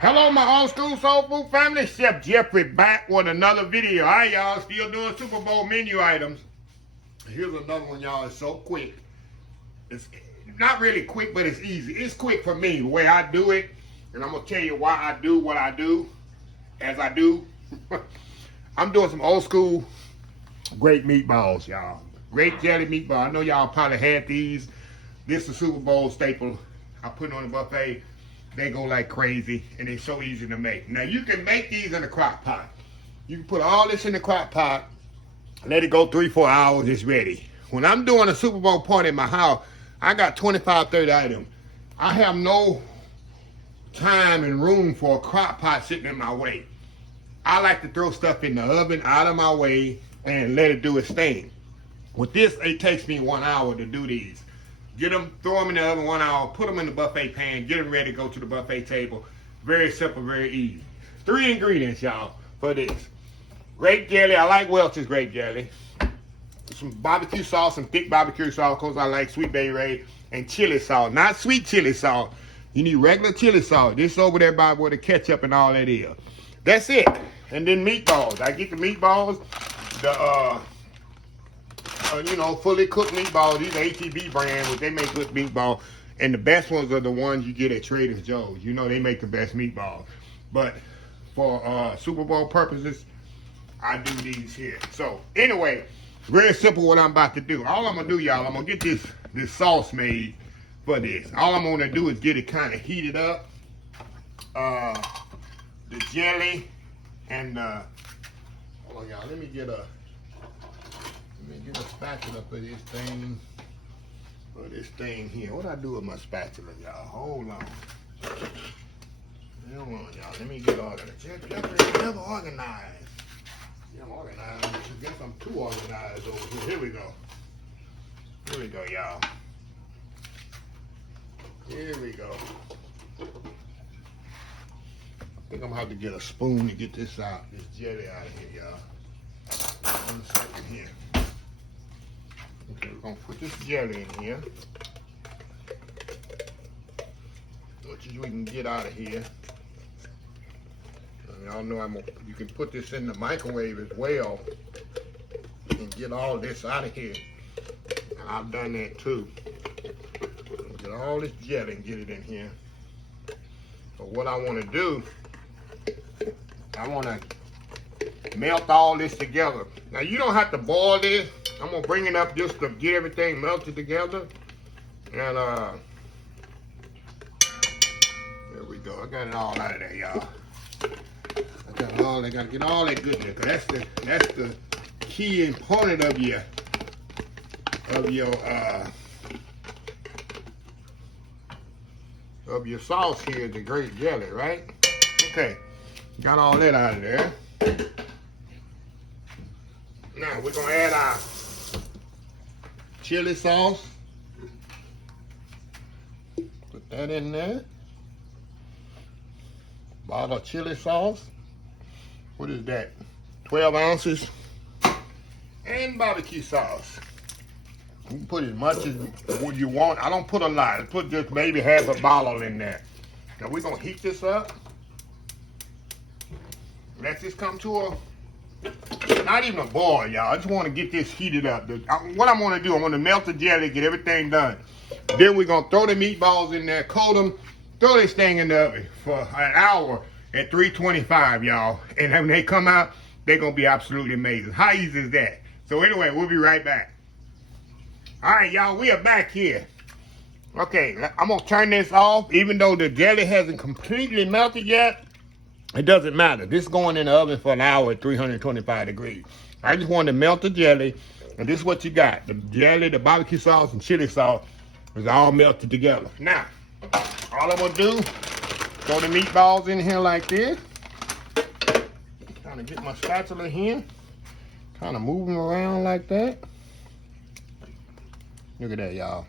Hello, my old school soul food family. Chef Jeffrey back with another video. All right, y'all, still doing Super Bowl menu items. Here's another one, y'all. It's so quick. It's not really quick, but it's easy. It's quick for me, the way I do it. And I'm going to tell you why I do what I do, as I do. I'm doing some old school grape meatballs, y'all. Grape jelly meatball. I know y'all probably had these. This is a Super Bowl staple. I put it on the buffet. They go like crazy, and they're so easy to make. Now, you can make these in a crock pot. You can put all this in the crock pot, let it go 3-4 hours, it's ready. When I'm doing a Super Bowl party in my house, I got 25-30 items. I have no time and room for a crock pot sitting in my way. I like to throw stuff in the oven out of my way and let it do its thing. With this, it takes me 1 hour to do these. Get them, throw them in the oven 1 hour, put them in the buffet pan, get them ready to go to the buffet table. Very simple, very easy. 3 ingredients, y'all, for this. Grape jelly, I like Welch's grape jelly. Some barbecue sauce, some thick barbecue sauce, because I like Sweet Baby Ray, and chili sauce. Not sweet chili sauce. You need regular chili sauce. This over there by where the ketchup and all that is. That's it. And then meatballs. I get the meatballs, the you know, fully cooked meatballs. These are ATV brand, which they make good meatball. And the best ones are the ones you get at Trader Joe's. You know, they make the best meatballs. But for Super Bowl purposes, I do these here. So anyway, very simple what I'm about to do. All I'm gonna do, y'all, I'm gonna get this sauce made for this. All I'm gonna do is get it kind of heated up. The jelly and hold on, y'all. Let me get a spatula for this thing here. What I do with my spatula, y'all? Hold on. Hold on, y'all. Let me get organized. Jeffrey never organized. Yeah, I'm organized. I guess I'm too organized over here. Here we go. Here we go, y'all. Here we go. I think I'm gonna have to get a spoon to get this out, this jelly out of here, y'all. 1 second here. Okay, we're gonna put this jelly in here. Much as we can get out of here. Y'all know you can put this in the microwave as well and get all this out of here. And I've done that too. Get all this jelly and get it in here. So what I want to do, I want to melt all this together. Now you don't have to boil this. I'm gonna bring it up just to get everything melted together. And there we go. I got it all out of there, y'all. I gotta get all that goodness. That's the key component of your sauce here, the grape jelly, right? Okay, got all that out of there. Now we're gonna add our chili sauce. Put that in there. Bottle of chili sauce. What is that? 12 ounces. And barbecue sauce. You can put as much as what you want. I don't put a lot. I put just maybe half a bottle in there. Now we're gonna heat this up. Let this come to a, not even a boil, y'all. I just want to get this heated up. What I'm going to do, I'm going to melt the jelly, get everything done. Then we're going to throw the meatballs in there, coat them, throw this thing in the oven for an hour at 325, y'all. And when they come out, they're going to be absolutely amazing. How easy is that? So anyway, we'll be right back. All right, y'all, we are back here. Okay, I'm going to turn this off. Even though the jelly hasn't completely melted yet, it doesn't matter. This is going in the oven for an hour at 325 degrees. I just wanted to melt the jelly, and this is what you got. The jelly, the barbecue sauce, and chili sauce is all melted together. Now, all I'm going to do, throw the meatballs in here like this. Kind of get my spatula here. Kind of move them around like that. Look at that, y'all.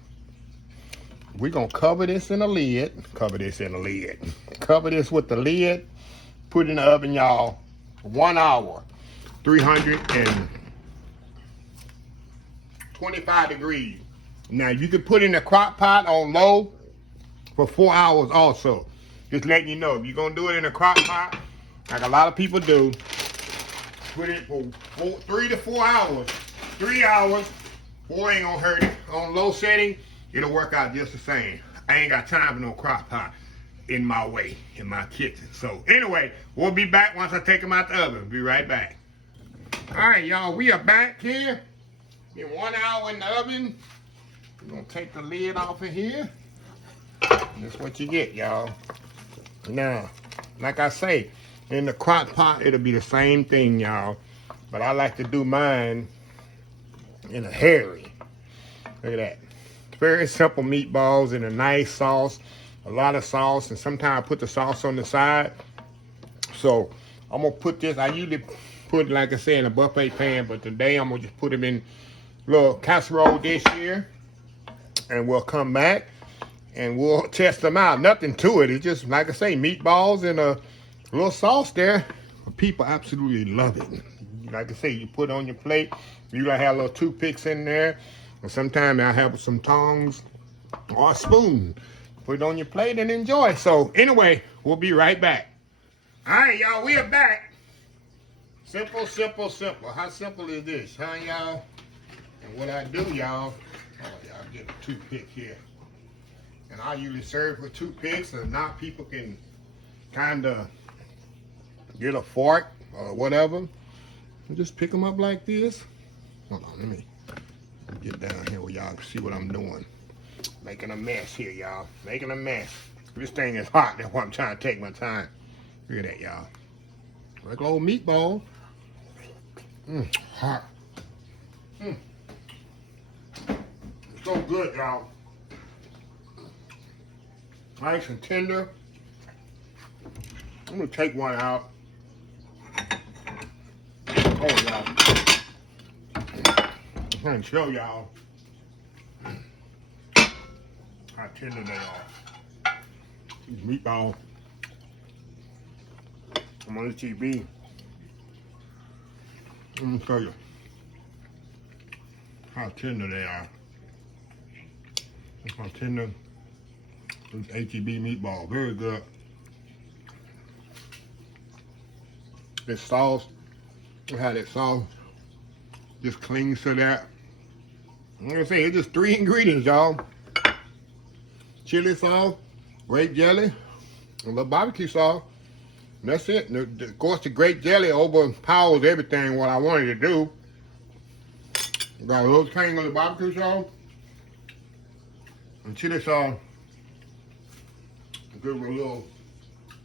We're going to cover this in a lid. Cover this with the lid. Put it in the oven, y'all, 1 hour, 325 degrees. Now, you can put it in a crock pot on low for 4 hours also. just letting you know, if you're going to do it in a crock pot, like a lot of people do, put it for 3 to 4 hours. 3 hours, 4 ain't going to hurt it. On low setting, it'll work out just the same. I ain't got time for no crock pot in my way, in my kitchen. So anyway, we'll be back once I take them out the oven. Be right back. All right, y'all, we are back here. Been 1 hour in the oven. We're gonna take the lid off of here. That's what you get, y'all. Now, like I say, in the crock pot, it'll be the same thing, y'all. But I like to do mine in a hurry. Look at that. Very simple meatballs in a nice sauce. A lot of sauce, and sometimes I put the sauce on the side. So I'm gonna put this, I usually put, like I said, in a buffet pan, but today I'm gonna just put them in a little casserole dish here, and we'll come back and we'll test them out. Nothing to it, it's just, like I say, meatballs and a little sauce there. People absolutely love it. Like I say, you put it on your plate, you gotta have little toothpicks in there, and sometimes I have some tongs or a spoon. Put it on your plate and enjoy. So anyway, we'll be right back. All right, y'all, we are back. Simple, simple, simple. How simple is this, huh, y'all? And what I do, y'all, y'all get a toothpick here. And I usually serve with toothpicks, and now people can kind of get a fork or whatever and just pick them up like this. Hold on, let me get down here where y'all can see what I'm doing. Making a mess here, y'all. Making a mess. This thing is hot. That's why I'm trying to take my time. Look at that, y'all. Regular old meatball. Hot. It's so good, y'all. Nice and tender. I'm gonna take one out. Oh, y'all. I'm trying to show y'all how tender they are. These meatballs. I'm on the TV. Let me show you how tender they are. That's how tender this HEB meatball. Very good. This sauce, how that sauce just clings to that. Like I say, it's just 3 ingredients, y'all. Chili sauce, grape jelly, a little barbecue sauce. And that's it. And of course, the grape jelly overpowers everything what I wanted to do. Got a little tang of the barbecue sauce and chili sauce. Give it a little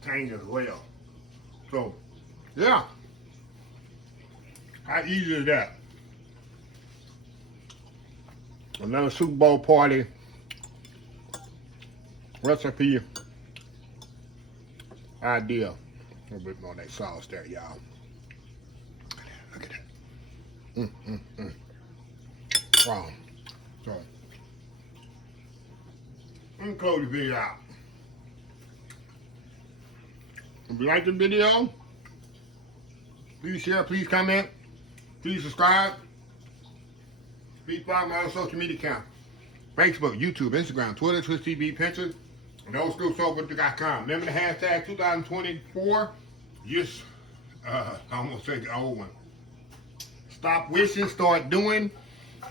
tang as well. So, yeah. How easy is that? Another Super Bowl party recipe idea. A little bit more of that sauce there, y'all. Look at that. Wow. So, let me close the video out. If you like the video, please share, please comment, please subscribe. Please follow my other social media account. Facebook, YouTube, Instagram, Twitter, Twitch TV, Pinterest, and oldschoolsoulfood.com. Remember the hashtag 2024. Just, I almost said the old one. Stop wishing, start doing.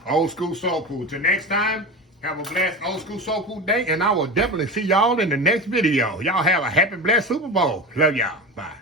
Old School Soul Food. Till next time, have a blessed Old School Soul Food day, and I will definitely see y'all in the next video. Y'all have a happy, blessed Super Bowl. Love y'all. Bye.